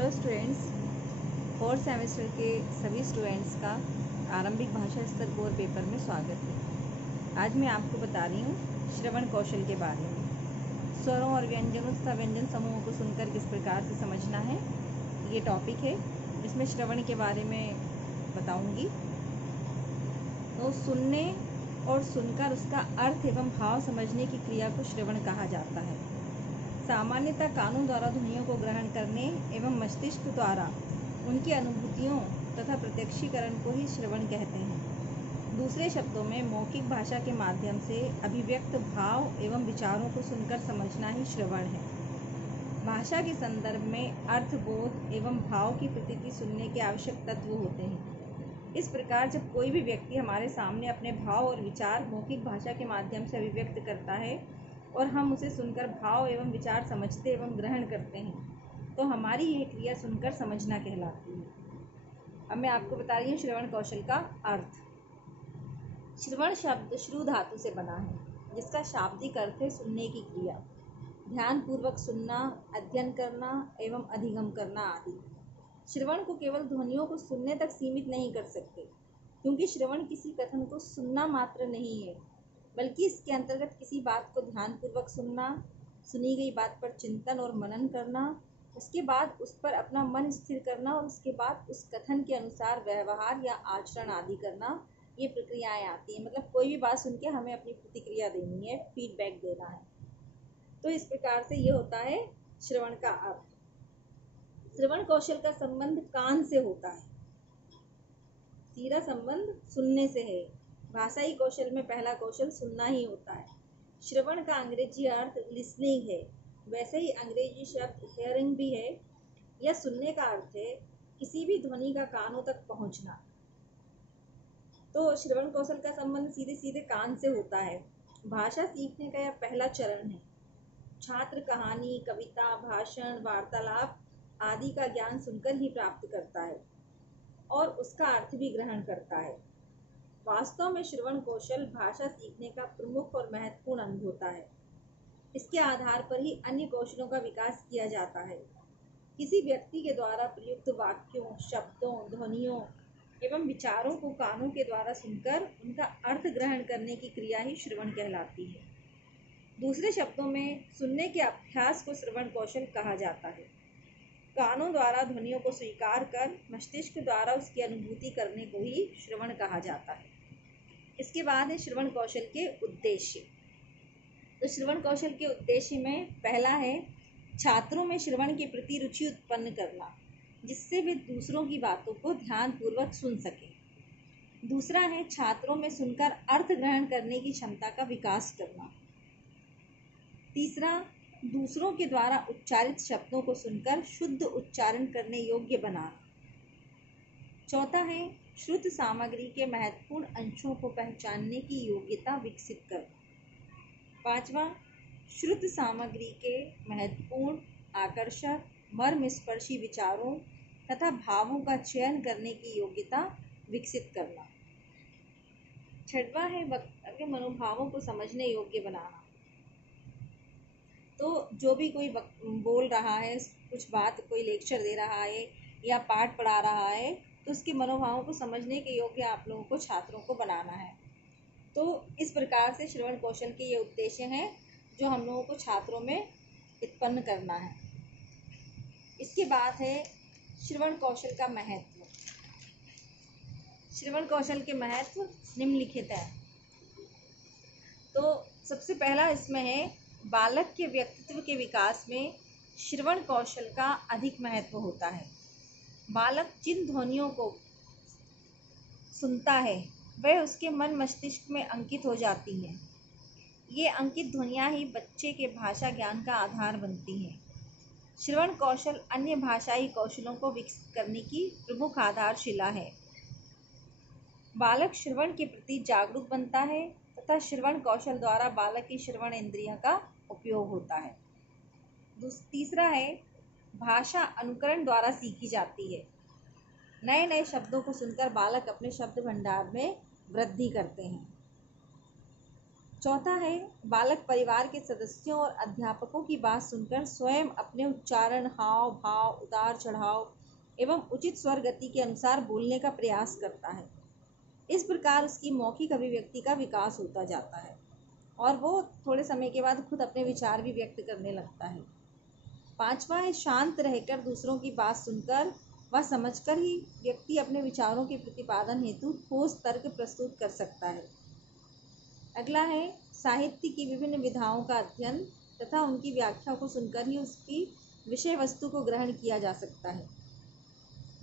Hello students, fourth semester के सभी students का आरंभिक भाषा स्तर कोर पेपर में स्वागत है। आज मैं आपको बता रही हूँ श्रवण कौशल के बारे में। स्वरों और व्यंजनों तथा व्यंजन समूहों को सुनकर किस प्रकार से समझना है, ये टॉपिक है जिसमें श्रवण के बारे में बताऊँगी। तो सुनने और सुनकर उसका अर्थ एवं भाव समझने की क्रिया को श्रवण कहा जाता है। सामान्यतः कानों द्वारा ध्वनियों को ग्रहण करने एवं मस्तिष्क द्वारा उनकी अनुभूतियों तथा प्रत्यक्षीकरण को ही श्रवण कहते हैं। दूसरे शब्दों में मौखिक भाषा के माध्यम से अभिव्यक्त भाव एवं विचारों को सुनकर समझना ही श्रवण है। भाषा के संदर्भ में अर्थबोध एवं भाव की प्रतीति सुनने के आवश्यक तत्व होते हैं। इस प्रकार जब कोई भी व्यक्ति हमारे सामने अपने भाव और विचार मौखिक भाषा के माध्यम से अभिव्यक्त करता है और हम उसे सुनकर भाव एवं विचार समझते एवं ग्रहण करते हैं, तो हमारी यह क्रिया सुनकर समझना कहलाती है। अब मैं आपको बता रही हूँ श्रवण कौशल का अर्थ। श्रवण शब्द श्रु धातु से बना है, जिसका शाब्दिक अर्थ है सुनने की क्रिया, ध्यानपूर्वक सुनना, अध्ययन करना एवं अधिगम करना आदि। श्रवण को केवल ध्वनियों को सुनने तक सीमित नहीं कर सकते, क्योंकि श्रवण किसी कथन को सुनना मात्र नहीं है, बल्कि इसके अंतर्गत किसी बात को ध्यानपूर्वक सुनना, सुनी गई बात पर चिंतन और मनन करना, उसके बाद उस पर अपना मन स्थिर करना और उसके बाद उस कथन के अनुसार व्यवहार या आचरण आदि करना, ये प्रक्रियाएं आती हैं। मतलब कोई भी बात सुन के हमें अपनी प्रतिक्रिया देनी है, फीडबैक देना है। तो इस प्रकार से ये होता है श्रवण का अर्थ। श्रवण कौशल का संबंध कान से होता है, सीधा संबंध सुनने से है। भाषाई कौशल में पहला कौशल सुनना ही होता है। श्रवण का अंग्रेजी अर्थ लिसनिंग है, वैसे ही अंग्रेजी शब्द हेयरिंग भी है। यह सुनने का अर्थ है किसी भी ध्वनि का कानों तक पहुंचना। तो श्रवण कौशल का संबंध सीधे सीधे कान से होता है। भाषा सीखने का यह पहला चरण है। छात्र कहानी, कविता, भाषण, वार्तालाप आदि का ज्ञान सुनकर ही प्राप्त करता है और उसका अर्थ भी ग्रहण करता है। वास्तव में श्रवण कौशल भाषा सीखने का प्रमुख और महत्वपूर्ण अंग होता है। इसके आधार पर ही अन्य कौशलों का विकास किया जाता है। किसी व्यक्ति के द्वारा प्रयुक्त वाक्यों, शब्दों, ध्वनियों एवं विचारों को कानों के द्वारा सुनकर उनका अर्थ ग्रहण करने की क्रिया ही श्रवण कहलाती है। दूसरे शब्दों में सुनने के अभ्यास को श्रवण कौशल कहा जाता है। कानों द्वारा ध्वनियों को स्वीकार कर मस्तिष्क द्वारा उसकी अनुभूति करने को ही श्रवण कहा जाता है। इसके बाद है श्रवण कौशल के उद्देश्य। तो श्रवण कौशल के उद्देश्य में पहला है छात्रों में श्रवण के प्रति रुचि उत्पन्न करना, जिससे वे दूसरों की बातों को ध्यानपूर्वक सुन सकें। दूसरा है छात्रों में सुनकर अर्थ ग्रहण करने की क्षमता का विकास करना। तीसरा, दूसरों के द्वारा उच्चारित शब्दों को सुनकर शुद्ध उच्चारण करने योग्य बनाना। चौथा है श्रुत सामग्री के महत्वपूर्ण अंशों को पहचानने की योग्यता विकसित करना। पांचवा, श्रुत सामग्री के महत्वपूर्ण, आकर्षक, मर्मस्पर्शी विचारों तथा भावों का चयन करने की योग्यता विकसित करना। छठवां है वक्ता के मनोभावों को समझने योग्य बनाना। तो जो भी कोई बोल रहा है, कुछ बात, कोई लेक्चर दे रहा है या पाठ पढ़ा रहा है, तो उसके मनोभावों को समझने के योग्य आप लोगों को, छात्रों को बनाना है। तो इस प्रकार से श्रवण कौशल के ये उद्देश्य हैं जो हम लोगों को छात्रों में उत्पन्न करना है। इसके बाद है श्रवण कौशल का महत्व। श्रवण कौशल के महत्व निम्नलिखित है। तो सबसे पहला इसमें है बालक के व्यक्तित्व के विकास में श्रवण कौशल का अधिक महत्व होता है। बालक जिन ध्वनियों को सुनता है वह उसके मन मस्तिष्क में अंकित हो जाती हैं। ये अंकित ध्वनियाँ ही बच्चे के भाषा ज्ञान का आधार बनती हैं। श्रवण कौशल अन्य भाषाई कौशलों को विकसित करने की प्रमुख आधारशिला है। बालक श्रवण के प्रति जागरूक बनता है तथा श्रवण कौशल द्वारा बालक की श्रवण इंद्रिय का उपयोग होता है। तीसरा है भाषा अनुकरण द्वारा सीखी जाती है। नए नए शब्दों को सुनकर बालक अपने शब्द भंडार में वृद्धि करते हैं। चौथा है, बालक परिवार के सदस्यों और अध्यापकों की बात सुनकर स्वयं अपने उच्चारण, हाव भाव, उतार चढ़ाव एवं उचित स्वर गति के अनुसार बोलने का प्रयास करता है। इस प्रकार उसकी मौखिक अभिव्यक्ति का विकास होता जाता है और वो थोड़े समय के बाद खुद अपने विचार भी व्यक्त करने लगता है। पांचवा है, शांत रहकर दूसरों की बात सुनकर व समझकर ही व्यक्ति अपने विचारों के प्रतिपादन हेतु ठोस तर्क प्रस्तुत कर सकता है। अगला है, साहित्य की विभिन्न विधाओं का अध्ययन तथा उनकी व्याख्या को सुनकर ही उसकी विषय वस्तु को ग्रहण किया जा सकता है।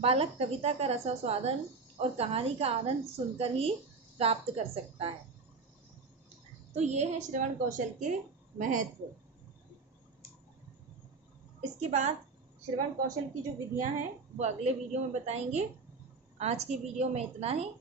बालक कविता का रसास्वादन और कहानी का आनंद सुनकर ही प्राप्त कर सकता है। तो ये है श्रवण कौशल के महत्व। इसके बाद श्रवण कौशल की जो विधियां हैं वो अगले वीडियो में बताएंगे। आज के वीडियो में इतना ही।